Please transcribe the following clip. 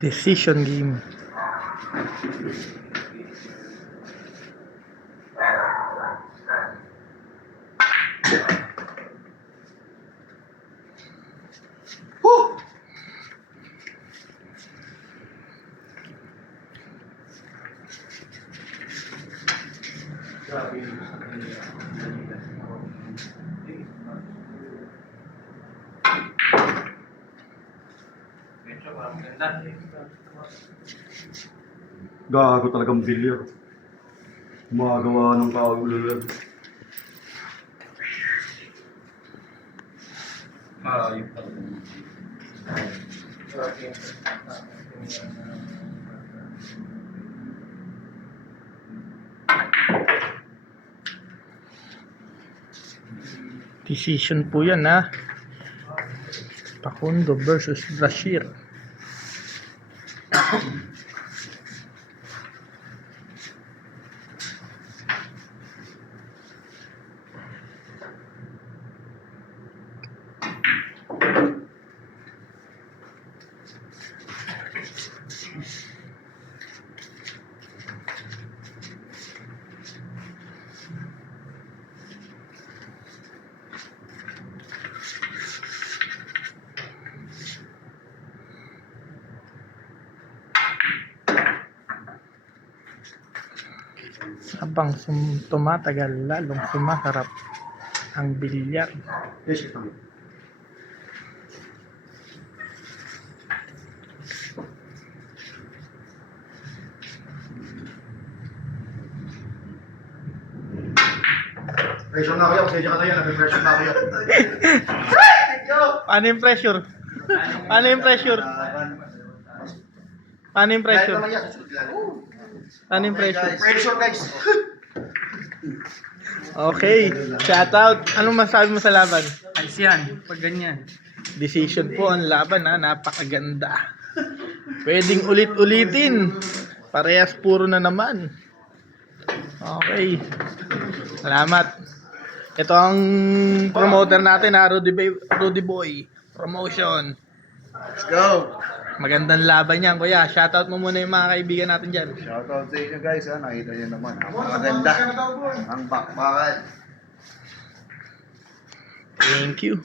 Decision game. Gago talagang bilyar. Gumagawa ng kaululan. Ayop talaga. Decision po yan, ha. Pakundo versus Brashear. Habang tumatagal, lalong sumasarap ang bilyar. Yes, ito. Pressure na kayo, kasi ka na yan, nag-pressure na kayo. Paano yung pressure? Paano yung pressure? Paano yung pressure? Dahil naman yan, susunod lang. Paano yung pressure? Pressure guys. Okay, shout out. Anong masabi mo sa laban? Ayos yan, pag ganyan. Decision po ang laban, ha. Napakaganda. Pwedeng ulit-ulitin. Parehas puro na naman. Okay. Salamat. Ito ang promoter natin, ha. Rudy Boy Promotion. Let's go. Magandang laban yan, kuya. Shoutout mo muna yung mga kaibigan natin dyan. Shoutout sa inyo guys, ha. Nakita nyo naman. Ang maganda. Ang bakbakan. Thank you.